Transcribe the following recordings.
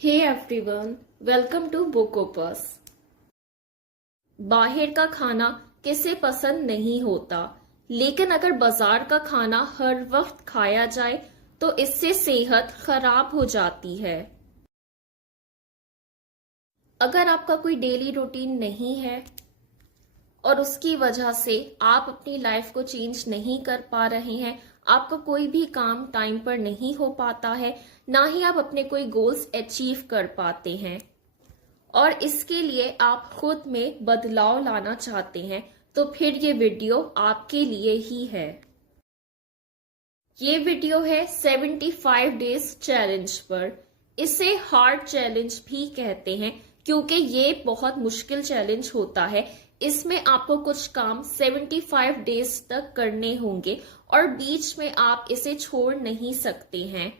Hey everyone, welcome to Bookopus. बाहर का खाना किसे पसंद नहीं होता, लेकिन अगर बाजार का खाना हर वक्त खाया जाए तो इससे सेहत खराब हो जाती है। अगर आपका कोई डेली रूटीन नहीं है और उसकी वजह से आप अपनी लाइफ को चेंज नहीं कर पा रहे हैं, आपका कोई भी काम टाइम पर नहीं हो पाता है, ना ही आप अपने कोई गोल्स अचीव कर पाते हैं और इसके लिए आप खुद में बदलाव लाना चाहते हैं, तो फिर ये वीडियो आपके लिए ही है। ये वीडियो है 75 डेज चैलेंज पर। इसे हार्ड चैलेंज भी कहते हैं क्योंकि ये बहुत मुश्किल चैलेंज होता है। इसमें आपको कुछ काम 75 डेज तक करने होंगे और बीच में आप इसे छोड़ नहीं सकते हैं।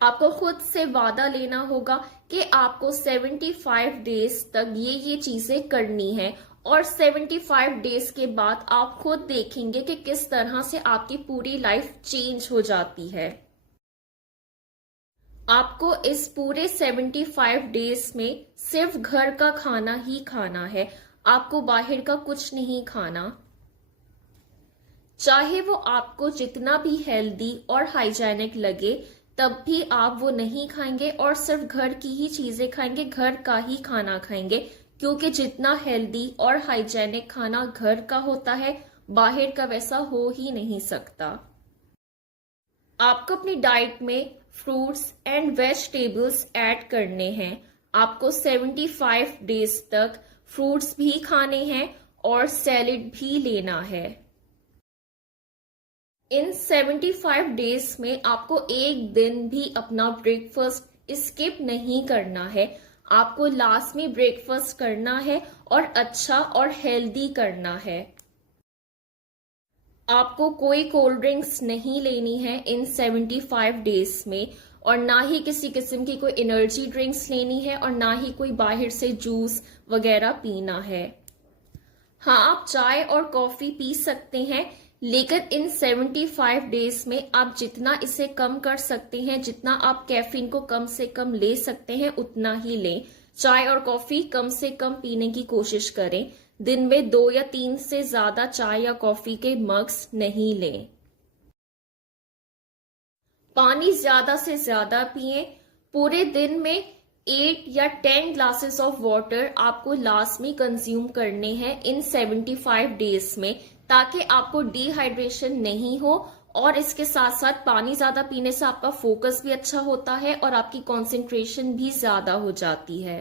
आपको खुद से वादा लेना होगा कि आपको 75 डेज तक ये चीजें करनी है और 75 डेज के बाद आप खुद देखेंगे कि किस तरह से आपकी पूरी लाइफ चेंज हो जाती है। आपको इस पूरे 75 डेज में सिर्फ घर का खाना ही खाना है, आपको बाहर का कुछ नहीं खाना। चाहे वो आपको जितना भी हेल्दी और हाइजेनिक लगे, तब भी आप वो नहीं खाएंगे और सिर्फ घर की ही चीजें खाएंगे, घर का ही खाना खाएंगे, क्योंकि जितना हेल्दी और हाइजेनिक खाना घर का होता है, बाहर का वैसा हो ही नहीं सकता। आपको अपनी डाइट में फ्रूट्स एंड वेजिटेबल्स ऐड करने हैं। आपको 75 डेज तक फ्रूट्स भी खाने हैं और सैलेड भी लेना है। इन 75 डेज में आपको एक दिन भी अपना ब्रेकफास्ट स्किप नहीं करना है। आपको लास्ट में ब्रेकफास्ट करना है और अच्छा और हेल्दी करना है। आपको कोई कोल्ड ड्रिंक्स नहीं लेनी है इन 75 डेज में, और ना ही किसी किस्म की कोई एनर्जी ड्रिंक्स लेनी है और ना ही कोई बाहर से जूस वगैरह पीना है। हाँ, आप चाय और कॉफी पी सकते हैं, लेकिन इन 75 डेज में आप जितना इसे कम कर सकते हैं, जितना आप कैफीन को कम से कम ले सकते हैं, उतना ही लें। चाय और कॉफी कम से कम पीने की कोशिश करें। दिन में 2 या 3 से ज्यादा चाय या कॉफी के मग्स नहीं लें। पानी ज्यादा से ज्यादा पिएं। पूरे दिन में 8 या 10 ग्लासेस ऑफ वाटर आपको लास्ट में कंज्यूम करने हैं इन 75 डेज में, ताकि आपको डिहाइड्रेशन नहीं हो। और इसके साथ साथ पानी ज्यादा पीने से आपका फोकस भी अच्छा होता है और आपकी कंसंट्रेशन भी ज्यादा हो जाती है।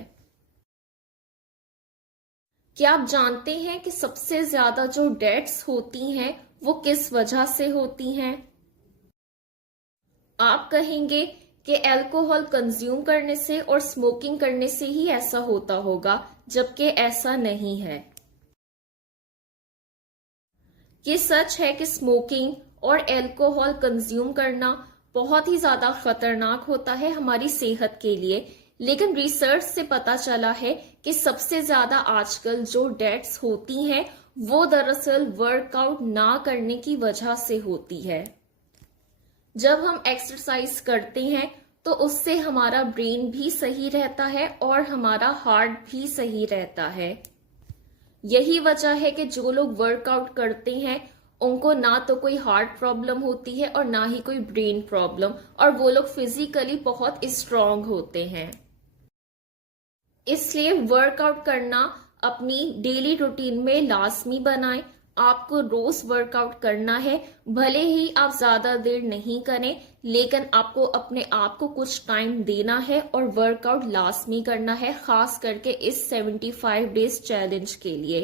क्या आप जानते हैं कि सबसे ज्यादा जो डेथ्स होती हैं वो किस वजह से होती हैं? आप कहेंगे कि अल्कोहल कंज्यूम करने से और स्मोकिंग करने से ही ऐसा होता होगा, जबकि ऐसा नहीं है। ये सच है कि स्मोकिंग और अल्कोहल कंज्यूम करना बहुत ही ज्यादा खतरनाक होता है हमारी सेहत के लिए, लेकिन रिसर्च से पता चला है कि सबसे ज्यादा आजकल जो डेथ्स होती हैं वो दरअसल वर्कआउट ना करने की वजह से होती है। जब हम एक्सरसाइज करते हैं तो उससे हमारा ब्रेन भी सही रहता है और हमारा हार्ट भी सही रहता है। यही वजह है कि जो लोग वर्कआउट करते हैं उनको ना तो कोई हार्ट प्रॉब्लम होती है और ना ही कोई ब्रेन प्रॉब्लम, और वो लोग फिजिकली बहुत स्ट्रांग होते हैं। इसलिए वर्कआउट करना अपनी डेली रूटीन में लाजमी बनाएं। आपको रोज वर्कआउट करना है, भले ही आप ज्यादा देर नहीं करें, लेकिन आपको अपने आप को कुछ टाइम देना है और वर्कआउट लाजमी करना है, खास करके इस 75 डेज चैलेंज के लिए।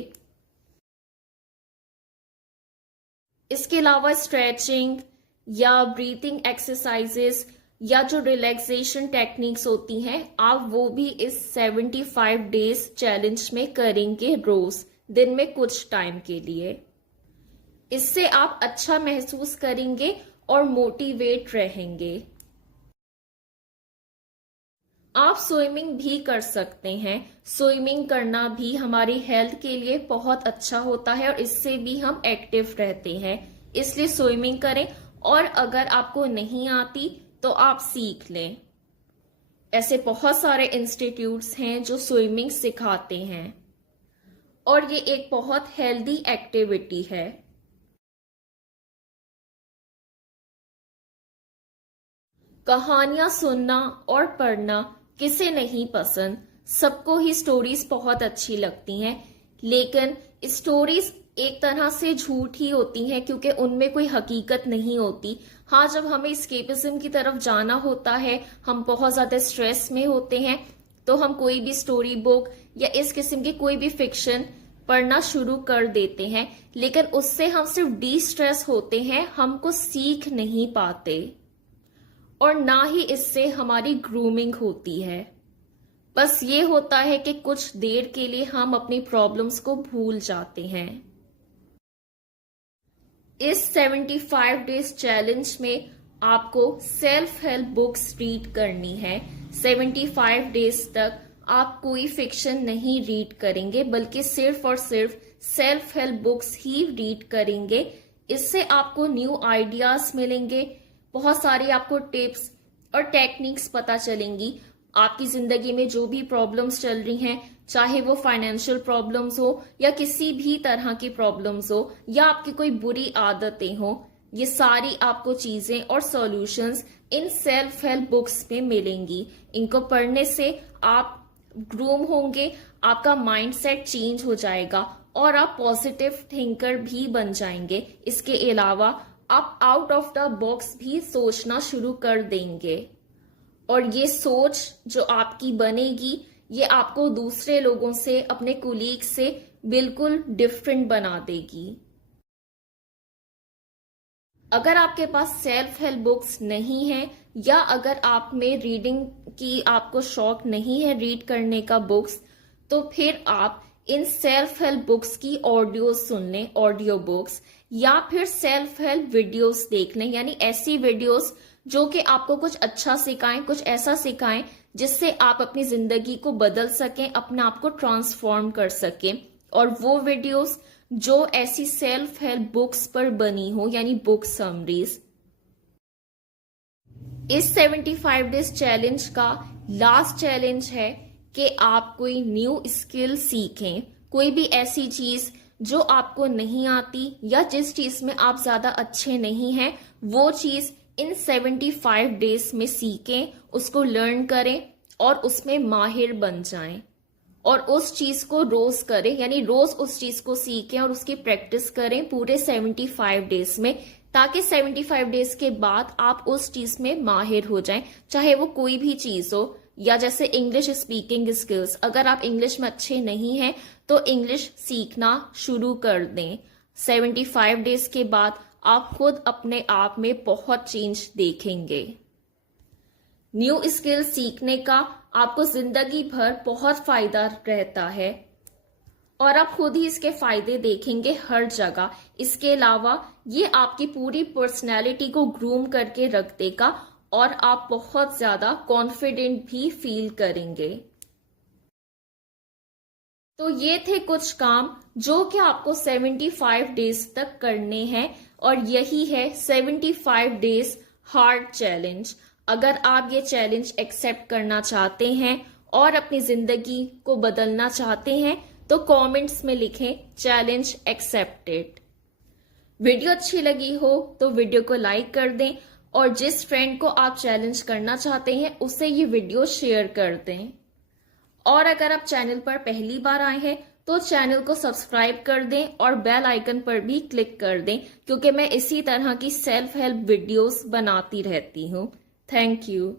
इसके अलावा स्ट्रेचिंग या ब्रीथिंग एक्सरसाइजेस या जो रिलैक्सेशन टेक्निक्स होती हैं, आप वो भी इस 75 डेज चैलेंज में करेंगे रोज, दिन में कुछ टाइम के लिए। इससे आप अच्छा महसूस करेंगे और मोटिवेट रहेंगे। आप स्विमिंग भी कर सकते हैं। स्विमिंग करना भी हमारी हेल्थ के लिए बहुत अच्छा होता है और इससे भी हम एक्टिव रहते हैं, इसलिए स्विमिंग करें। और अगर आपको नहीं आती तो आप सीख लें। ऐसे बहुत सारे इंस्टीट्यूट्स हैं जो स्विमिंग सिखाते हैं और ये एक बहुत हेल्दी एक्टिविटी है। कहानियां सुनना और पढ़ना किसे नहीं पसंद, सबको ही स्टोरीज बहुत अच्छी लगती हैं, लेकिन स्टोरीज एक तरह से झूठ ही होती हैं क्योंकि उनमें कोई हकीकत नहीं होती। हाँ, जब हमें एस्केपिज्म की तरफ जाना होता है, हम बहुत ज्यादा स्ट्रेस में होते हैं, तो हम कोई भी स्टोरी बुक या इस किस्म की कोई भी फिक्शन पढ़ना शुरू कर देते हैं, लेकिन उससे हम सिर्फ डी स्ट्रेस होते हैं, हमको सीख नहीं पाते और ना ही इससे हमारी ग्रूमिंग होती है। बस ये होता है कि कुछ देर के लिए हम अपनी प्रॉब्लम्स को भूल जाते हैं। इस 75 डेज चैलेंज में आपको सेल्फ हेल्प बुक्स रीड करनी है। 75 डेज तक आप कोई फिक्शन नहीं रीड करेंगे, बल्कि सिर्फ और सिर्फ सेल्फ हेल्प बुक्स ही रीड करेंगे। इससे आपको न्यू आइडियाज मिलेंगे, बहुत सारी आपको टिप्स और टेक्निक्स पता चलेंगी। आपकी जिंदगी में जो भी प्रॉब्लम्स चल रही हैं, चाहे वो फाइनेंशियल प्रॉब्लम्स हो या किसी भी तरह की प्रॉब्लम्स हो या आपकी कोई बुरी आदतें हो, ये सारी आपको चीजें और solutions in self help books में मिलेंगी। इनको पढ़ने से आप ग्रूम होंगे, आपका माइंडसेट चेंज हो जाएगा और आप पॉजिटिव थिंकर भी बन जाएंगे। इसके अलावा आप आउट ऑफ द बॉक्स भी सोचना शुरू कर देंगे और ये सोच जो आपकी बनेगी, ये आपको दूसरे लोगों से, अपने कुलीग से बिल्कुल डिफरेंट बना देगी। अगर आपके पास सेल्फ हेल्प बुक्स नहीं है या अगर आप में रीडिंग की आपको शौक नहीं है रीड करने का बुक्स, तो फिर आप इन सेल्फ हेल्प बुक्स की ऑडियो सुन लें, ऑडियो बुक्स, या फिर सेल्फ हेल्प वीडियोस देख लें, यानी ऐसी वीडियोस जो कि आपको कुछ अच्छा सिखाएं, कुछ ऐसा सिखाएं जिससे आप अपनी जिंदगी को बदल सकें, अपने आप को ट्रांसफॉर्म कर सकें। और वो वीडियोस जो ऐसी सेल्फ हेल्प बुक्स पर बनी हो, यानी बुक समरीज। इस 75 डेज चैलेंज का लास्ट चैलेंज है कि आप कोई न्यू स्किल सीखें, कोई भी ऐसी चीज जो आपको नहीं आती या जिस चीज में आप ज्यादा अच्छे नहीं हैं, वो चीज इन 75 डेज में सीखें, उसको लर्न करें और उसमें माहिर बन जाएं और उस चीज को रोज करें, यानी रोज उस चीज को सीखें और उसकी प्रैक्टिस करें पूरे 75 डेज में, ताकि 75 डेज के बाद आप उस चीज में माहिर हो जाएं, चाहे वो कोई भी चीज हो। या जैसे इंग्लिश स्पीकिंग स्किल्स, अगर आप इंग्लिश में अच्छे नहीं हैं तो इंग्लिश सीखना शुरू कर दें। 75 डेज के बाद आप खुद अपने आप में बहुत चेंज देखेंगे। न्यू स्किल सीखने का आपको जिंदगी भर बहुत फायदा रहता है और आप खुद ही इसके फायदे देखेंगे हर जगह। इसके अलावा ये आपकी पूरी पर्सनैलिटी को ग्रूम करके रख देगा और आप बहुत ज्यादा कॉन्फिडेंट भी फील करेंगे। तो ये थे कुछ काम जो कि आपको 75 डेज तक करने हैं और यही है 75 डेज हार्ड चैलेंज। अगर आप ये चैलेंज एक्सेप्ट करना चाहते हैं और अपनी जिंदगी को बदलना चाहते हैं तो कमेंट्स में लिखें चैलेंज एक्सेप्टेड। वीडियो अच्छी लगी हो तो वीडियो को लाइक कर दें और जिस फ्रेंड को आप चैलेंज करना चाहते हैं उससे ये वीडियो शेयर कर दें। और अगर आप चैनल पर पहली बार आए हैं तो चैनल को सब्सक्राइब कर दें और बेल आइकन पर भी क्लिक कर दें, क्योंकि मैं इसी तरह की सेल्फ हेल्प वीडियोस बनाती रहती हूँ। Thank you.